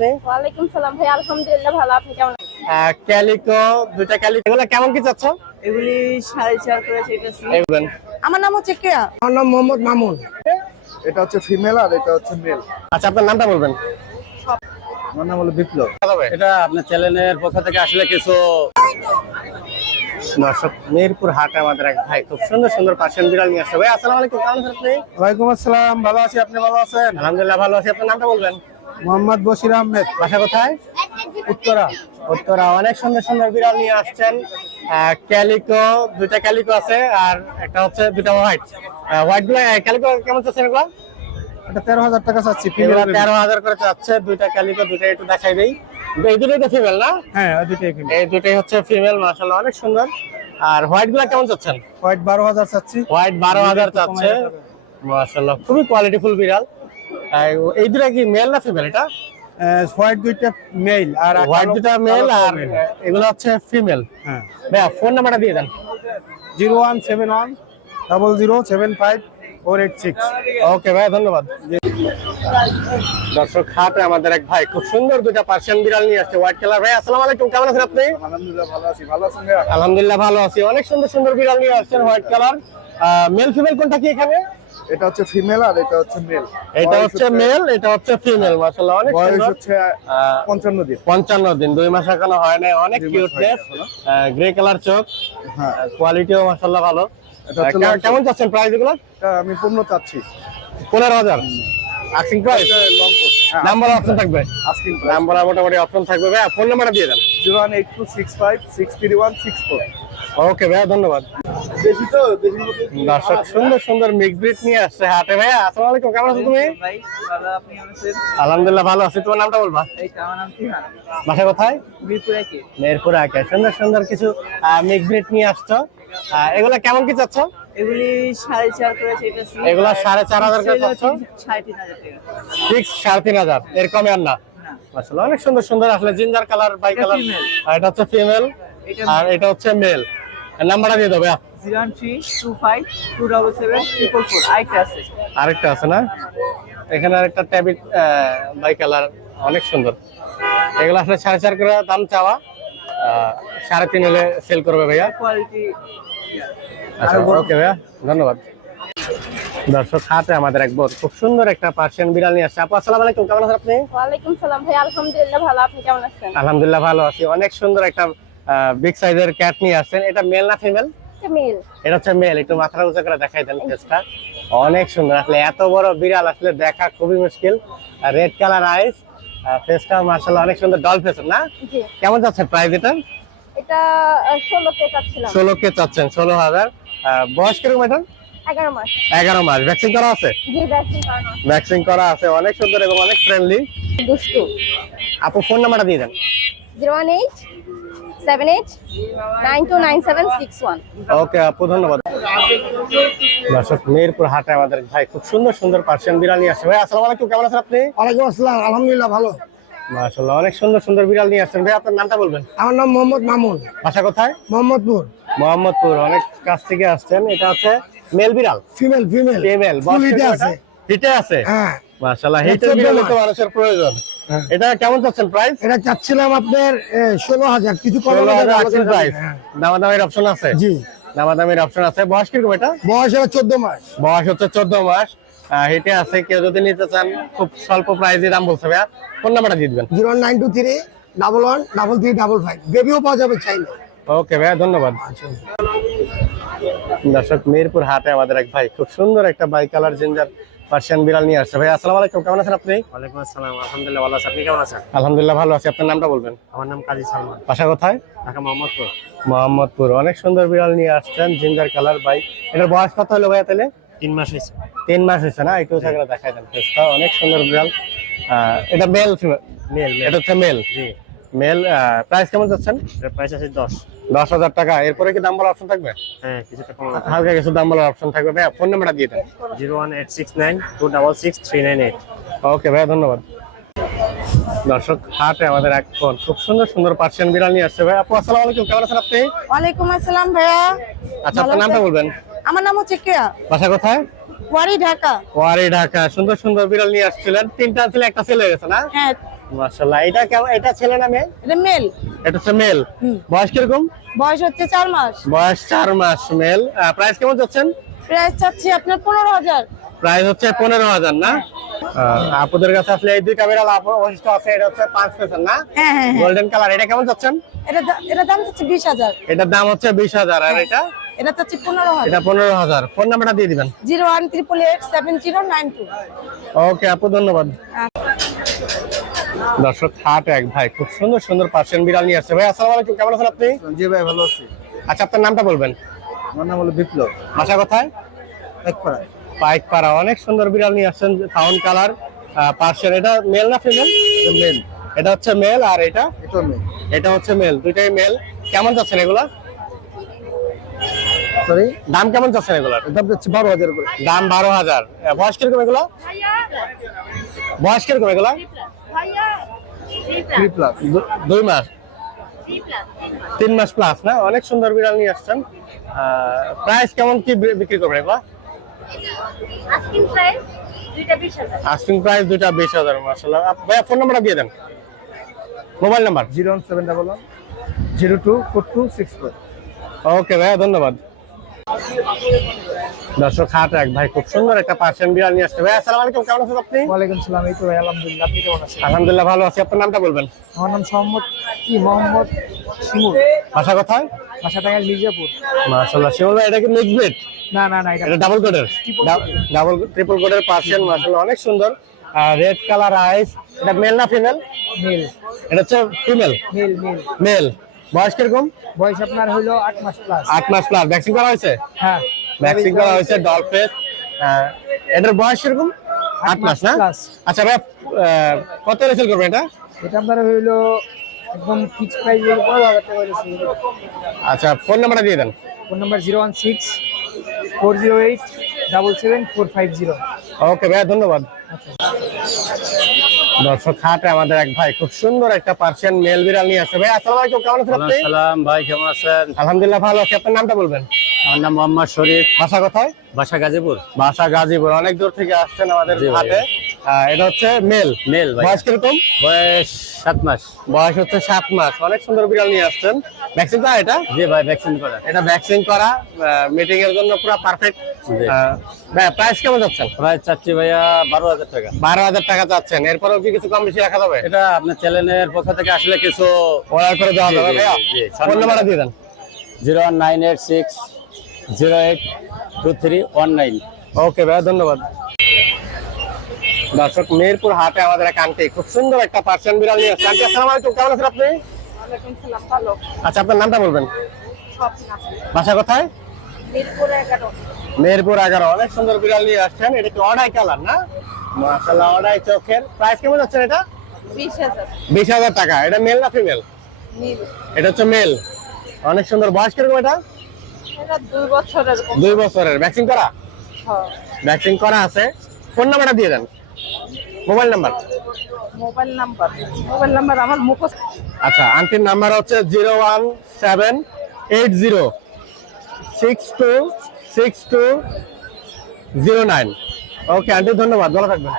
আপনি ওয়ালাইকুম সালাম। ভাই আলহামদুলিল্লাহ ভালো। আপনি কেমন ক্যালিকো দুইটা ক্যালিকো। এগুলো কেমন কি চাচ্ছ? এগুলি সাড়ে চার করে চাইতেছি। আমার নাম হচ্ছে কেয়া। আমার নাম মোহাম্মদ মামুন। এটা হচ্ছে ফিমেল আর এটা হচ্ছে মেল। আচ্ছা আপনার নামটা বলবেন। আমার নাম হলো বিপ্লব। এটা আপনার চ্যানেলের পক্ষ থেকে আসলে কিছু দর্শক মিরপুর হাটে আমাদের এক ভাই। খুব সুন্দর সুন্দর পার্সিয়ান বিড়াল নিয়ে আসছে। ভাই আসসালামু আলাইকুম। কেমন আছেন আপনি? ওয়ালাইকুম আসসালাম। ভালো আছি। আপনি ভালো আছেন? আলহামদুলিল্লাহ ভালো আছি। আপনার নামটা বলবেন। মোহাম্মদ বশির আহমেদ বাসা কোথায়? উত্তরা। উত্তরা। অনেক সুন্দর সুন্দর বিড়াল নিয়ে আসছেন। ক্যালিকো দুইটা ক্যালিকো আছে আর একটা হচ্ছে দুটা হোয়াইট। হোয়াইটগুলো ক্যালিকো কেমন চাচ্ছেন এগুলো? এটা তেরো হাজার টাকা চাচ্ছি তেরো হাজার করে চাচ্ছে দুইটা ক্যালিকো দুইটা একটু দেখাই দেই। এই দুটোই তো ফিমেল না? হ্যাঁ দুটোই এই দুটোই হচ্ছে ফিমেল মাশাআল্লাহ অনেক সুন্দর। আর হোয়াইটগুলা কেমন চাচ্ছেন? হোয়াইট বারো হাজার চাচ্ছি। হোয়াইট বারো হাজার চাচ্ছে। মাশাআল্লাহ খুবই কোয়ালিটিফুল বিড়াল। এই দুটা কি মেল না ফিমেল এটা? হোয়াইট দুইটা মেল আর হোয়াইট দুটা মেল আর এগুলো হচ্ছে ফিমেল হ্যাঁ। ভাইয়া ফোন নাম্বারটা দিয়ে দেন। Zero one seven one double zero seven five four eight six. Okay ভাই ধন্যবাদ। দর্শক হাটে আমাদের এক ভাই খুব সুন্দর দুটা পার্সিয়ান বিড়াল নিয়ে আসছে হোয়াইট কালার ভাই আসসালামু আলাইকুম কেমন আছেন আপনি? আলহামদুলিল্লাহ ভালো আছি। ভালো আছেন আলহামদুলিল্লাহ ভালো আছি। অনেক সুন্দর সুন্দর বিড়াল নিয়ে আসছেন হোয়াইট কালার মেল ফিমেল কোনটা কি এখানে? এটা হচ্ছে ফিমেল আর এটা হচ্ছে মেল এটা হচ্ছে মেল এটা হচ্ছে ফিমেল মাশাআল্লাহ অনেক বয়স হচ্ছে আহ, পঞ্চান্ন দিন। পঞ্চান্ন দিন দুই মাস এখনও হয় নাই অনেক কিউটনেস গ্রে কালার চোখ হ্যাঁ। কোয়ালিটিও মাশাআল্লাহ ভালো। কেমন যাচ্ছেন প্রাইস এগুলো? আমি পূর্ণ চাচ্ছি। পনেরো হাজার। আস্কিং প্রাইস নাম্বার অপশন থাকবে? আস্কিং নাম্বার মোটামুটি অপশন থাকবে। ভাই ফোন নাম্বারটা দিয়ে দেন। Zero one eight two six five six three one six four. Okay ভাইয়া ধন্যবাদ। দর্শক সুন্দর সুন্দর মিক্স ব্রিড নিয়ে আসছে হাটে ভাইয়া। আসসালামু আলাইকুম কেমন আছো তুমি? আলহামদুলিল্লাহ ভালো আছি। তোমার নামটা বলবা? এই তো আমার নাম তিহান বাসা কোথায়? একে। মেরপুর সুন্দর সুন্দর কিছু মিক্স ব্রিড নিয়ে আসছো। এগুলা কেমন কি চাচ্ছ? এগুলি সাড়ে চার করে এগুলা সাড়ে চার হাজার করে চাচ্ছ? সাড়ে তিন হাজার ফিক্স সাড়ে তিন হাজার। এর কমে আর না? আসলে অনেক সুন্দর সুন্দর আসলে জিঞ্জার কালার বাই কালার। এটা হচ্ছে ফিমেল আর এটা হচ্ছে মেল নাম্বারটা দিয়ে দেবে zero one three two five two double seven triple four আরেকটা আছে। আরেকটা আছে না? এখানে আরেকটা ট্যাবিট বাই কালার অনেক সুন্দর। এগুলো আসলে সাড়ে চার করে দাম চাওয়া আহ, সাড়ে তিন হলে সেল করবে ভাইয়া। কোয়ালিটি আচ্ছা ওকে ভাইয়া ধন্যবাদ। দর্শক হাতে আমাদের এক বোন খুব সুন্দর একটা পার্সিয়ান বিড়াল নিয়ে আসছে। আপু আসসালামু আলাইকুম কেমন আছেন আপনি? ওয়ালাইকুম সালাম ভাই আলহামদুলিল্লাহ ভালো। আপনি কেমন আছেন? আলহামদুলিল্লাহ ভালো আছি। অনেক সুন্দর একটা বিগ সাইজের ক্যাট নিয়ে আসছেন। এটা মেল না ফিমেল মেল। এটা হচ্ছে মেল একটু মাথাটা উঁচু করে দেখাই দেন ফেসটা অনেক সুন্দর আসলে এত বড় বিড়াল আসলে দেখা খুবই মুশকিল। রেড কালার আইস ফেসটা মার্শাল্লাহ অনেক সুন্দর ডল ফেস না? কেমন যাচ্ছে প্রাইস এটা? এটা ষোলো কে চাচ্ছিলাম। কে চাচ্ছেন ষোলো হাজার। আহ, বয়স কীরকম এটা? এগারো মাস। এগারো মাস। ভ্যাকসিন করা আছে? জি ভ্যাকসিন করানো ভ্যাকসিন করা আছে অনেক সুন্দর এবং অনেক ফ্রেন্ডলি দুষ্টু। আপু ফোন নাম্বারটা দিয়ে দেন। Seven eight nine two nine seven six one okay আপু ধন্যবাদ। দর্শক মিরপুর হাটে আমাদের ভাই খুব সুন্দর সুন্দর পার্সিয়ান বিড়াল নিয়ে আসছে। ভাই আসসালামু আলাইকুম কেমন আছেন আপনি? ওয়ালাইকুম আসসালাম আলহামদুলিল্লাহ ভালো। মাশাআল্লাহ অনেক সুন্দর সুন্দর বিড়াল নিয়ে আসছেন। ভাই আপনার নামটা বলবেন? আমার নাম মোহাম্মদ মামুন। বাসা কোথায়? মোহাম্মদপুর। মোহাম্মদপুর অনেক কাছ থেকে আসছেন। এটা হচ্ছে মেল বিড়াল? Female female. ফিমেল হিটে আছে। হিটে আছে? হ্যাঁ। মাশাআল্লাহ এটা হিটের বিড়াল তো মানুষের প্রয়োজন। এটা কেমন চাচ্ছেন প্রাইস এটা চাচ্ছিলাম আপনার ষোলো হাজার। কিছু কম ষোলো হাজার আলোচনা প্রাইস হ্যাঁ। দামাদামির অপশন আছে? জি। দামাদামির অপশন আছে। বয়স কীরকম এটা? বয়স এবার চোদ্দ মাস। বয়স হচ্ছে চোদ্দ মাস। হেঁটে আছে কেউ যদি নিতে চান খুব স্বল্প প্রাইজে দাম বলছে ভাইয়া। ফোন নাম্বারটা দিবেন। Zero nine two three double one double three double five. বেবিও পাওয়া যাবে চাইলে। ওকে ভাইয়া ধন্যবাদ। দর্শক মিরপুর হাটে আমাদের এক ভাই খুব সুন্দর একটা বাই কালার জিঞ্জার পার্সিয়ান বিড়াল নিয়ে আসছে। ভাই আসসালামু আলাইকুম কেমন আছেন আপনি? ওয়ালাইকুম আসসালাম আলহামদুলিল্লাহ ভালো আছি। আপনি কেমন আছেন? আলহামদুলিল্লাহ ভালো আছি। আপনার নামটা বলবেন? আমার নাম কাজী সালমান। বাসা কোথায়? ঢাকা মোহাম্মদপুর। মোহাম্মদপুর। অনেক সুন্দর বিড়াল নিয়ে আসছেন জিঞ্জার কালার বাই এটার বয়স কত হলো ভাইয়া তাহলে? তিন মাস হয়েছে। তিন মাস হয়েছে না? একটু থাকলে দেখাই দেন। ফেসটা অনেক সুন্দর বিড়াল। এটা মেল মেল এটা হচ্ছে মেল জি। মেল প্রাইস কেমন যাচ্ছেন? প্রাইস আছে দশ। দশ হাজার টাকা। এরপরে কি দাম বলার অপশন থাকবে? হ্যাঁ কিছুটা কম হালকা কিছু দাম বলার অপশন থাকবে। ভাইয়া ফোন নাম্বারটা দিয়ে দেন। Zero one eight six nine two double six three nine eight. Okay ভাইয়া ধন্যবাদ। দর্শক হাটে আমাদের এক ফোন। খুব সুন্দর সুন্দর পার্সিয়ান বিড়াল নিয়ে আসছে ভাই আপু আসসালামু আলাইকুম। কেমন আছেন আপনি? ওয়ালাইকুম আসসালাম ভাইয়া। আচ্ছা আপনার নামটা বলবেন। আমার নাম হচ্ছে কেয়া। বাসা কোথায়? ওয়ারি ঢাকা। ওয়ারি ঢাকা। সুন্দর সুন্দর বিড়াল নিয়ে আসছিলেন। তিনটা ছেলে একটা ছেলে গেছে না? হ্যাঁ মাশাআল্লাহ এটা কেমন এটা ছেলে না মেয়ে? এটা মেল। এটা হচ্ছে মেল। বয়স কীরকম? বয়স হচ্ছে চার মাস। বয়স চার মাস মেল। প্রাইস কেমন যাচ্ছেন? প্রাইস চাচ্ছি আপনার পনেরো হাজার। প্রাইস হচ্ছে পনেরো হাজার না? আহ, আপুদের কাছে আসলে এই দুইটা বিড়াল অবশিষ্ট আছে এটা হচ্ছে পাঁচ পেসের না? হ্যাঁ হ্যাঁ হ্যাঁ। গোল্ডেন কালার এটা কেমন যাচ্ছেন? এটা এটা দাম বিশ হাজার। এটার দাম হচ্ছে বিশ হাজার আর এটা? এটা চাচ্ছি পনেরো এটা পনেরো হাজার। ফোন নাম্বারটা দিয়ে দিবেন। Zero one triple eight seven zero nine two okay আপু ধন্যবাদ। দর্শক হাট এক। ভাই খুব সুন্দর সুন্দর পার্সিয়ান বিড়াল নিয়ে আসছে। ভাই আসসালামু আলাইকুম কেমন আছেন আপনি? জি ভাই ভালো আছি। আচ্ছা আপনার নামটা বলবেন? আমার নাম হলো বিপ্লব। ভাষা কোথায়? একপাড়া পাইক পাড়া অনেক সুন্দর বিড়াল নিয়ে আসছেন ফাউন কালার পার্সিয়ান এটা মেল না ফিমেল মেল এটা হচ্ছে মেল আর এটা? এটা মেল এটা হচ্ছে মেল দুইটাই মেল কেমন যাচ্ছেন এগুলা? সরি দাম কেমন যাচ্ছে এগুলার দাম যাচ্ছে বারো হাজার করে। দাম বারো হাজার। বয়স কীরকম এগুলা? বয়স কীরকম এগুলা? প্লাস দুই মাস। তিন মাস। প্লাস না? অনেক সুন্দর বিড়াল নিয়ে আসছেন। প্রাইস কেমন কি বিক্রি করবেন এগুলা? আস্কিং প্রাইস দুইটা বিশ হাজার। আস্কিং প্রাইস দুইটা বিশ হাজার মাসাল্লাহ ভাইয়া ফোন নাম্বারটা দিয়ে দেন। Mobile number zero one seven double one zero two four two six four. Okay ভাইয়া ধন্যবাদ। দর্শক হাট এক ভাই খুব সুন্দর একটা পার্সিয়ান বিড়াল নিয়ে আসছে। ভাই আসসালামু আলাইকুম কেমন আছেন আপনি? ওয়ালাইকুম সালাম এই তো ভাই আলহামদুলিল্লাহ আপনি কেমন আছেন? আলহামদুলিল্লাহ ভালো আছি। আপনার নামটা বলবেন? আমার নাম মোহাম্মদ কি মোহাম্মদ শিমুল। ভাষা কোথায়? বাসা টাঙ্গাইল মির্জাপুর। মাশাআল্লাহ শিমুল ভাই এটা কি মিক্স ব্রিড না না না এটা ডাবল কোডের ডাবল ট্রিপল কোডের পার্সিয়ান মাশাআল্লাহ অনেক সুন্দর। রেড কালার আইস এটা মেল না ফিমেল মেল এটা হচ্ছে ফিমেল মেল মেল মেল বয়স কীরকম? বয়স আপনার হলো আট মাস প্লাস আট মাস প্লাস ভ্যাকসিন করা হয়েছে? হ্যাঁ। ভ্যাকসিন করা হয়েছে ডলফেস এটার বয়স কীরকম? আট মাস না? আচ্ছা ভাই কত রেসেল করবেন এটা? এটা আপনার হইল একদম ফিক্স প্রাইস টাকা হয়েছে আচ্ছা ফোন নাম্বারটা দিয়ে দেন। Phone number zero one six four zero eight double seven four five zero okay ভাইয়া ধন্যবাদ। দর্শক হাটে আমাদের এক ভাই খুব সুন্দর একটা পার্সিয়ান মেল বিড়াল নিয়ে আসছে। ভাই আসসালামু আলাইকুম কেমন আছেন আপনি? সালাম ভাই কেমন আছেন? আলহামদুলিল্লাহ ভালো আছি আপনার নামটা বলবেন? আমার নাম মোহাম্মদ শরীফ। বাসা কোথায়? বাসা গাজীপুর। বাসা গাজীপুর অনেক দূর থেকে আসছেন আমাদের হাটে। এটা হচ্ছে মেল। মেল ভাই। বয়স কীরকম? বয়স সাত মাস। বয়স হচ্ছে সাত মাস। অনেক সুন্দর বিড়াল নিয়ে আসছেন। ভ্যাকসিন করা এটা? জি ভাই ভ্যাকসিন করা। এটা ভ্যাকসিন করা মিটিং এর জন্য পুরো পারফেক্ট জি। প্রাইস কেমন যাচ্ছেন? প্রায় চাচ্ছি ভাইয়া বারো হাজার টাকা। বারো হাজার টাকা চাচ্ছেন এরপরেও কি কিছু কম বেশি রাখা যাবে? এটা আপনার চ্যানেলের পক্ষ থেকে আসলে কিছু অর্ডার করে দেওয়া যাবে ভাইয়া। ফোন নাম্বারটা দিয়ে দেন। Zero one nine eight six zero eight two three one nine. Okay ভাইয়া ধন্যবাদ। দর্শক মেহেরপুর হাটে আমাদের এক আন্টি খুব সুন্দর একটা পার্সিয়ান বিড়াল নিয়ে আসছে। আন্টি আসসালামু আলাইকুম। কেমন আছেন আপনি? আচ্ছা আপনার নামটা বলবেন? বাসা কোথায়? মেহেরপুর এগারো। অনেক সুন্দর বিড়াল নিয়ে আসছেন। এটা কি অডাই কালার না? মাশাল্লাহ অডাই চোখের। প্রাইস কেমন যাচ্ছে এটা? বিশ হাজার। টাকা। এটা মেল না ফিমেল? এটা হচ্ছে মেল। অনেক সুন্দর। বয়স কীরকম এটা? এটা দুই বছরের। দুই বছরের। ভ্যাকসিন করা? হ্যাঁ। ভ্যাকসিন করা আছে। ফোন নাম্বারটা দিয়ে দেন। Mobile number? Mobile number. Mobile number আমার মুখস্থ। আচ্ছা আন্টির নাম্বার হচ্ছে zero one seven eight zero six two six two zero nine. Okay aunty ধন্যবাদ। ভালো থাকবেন।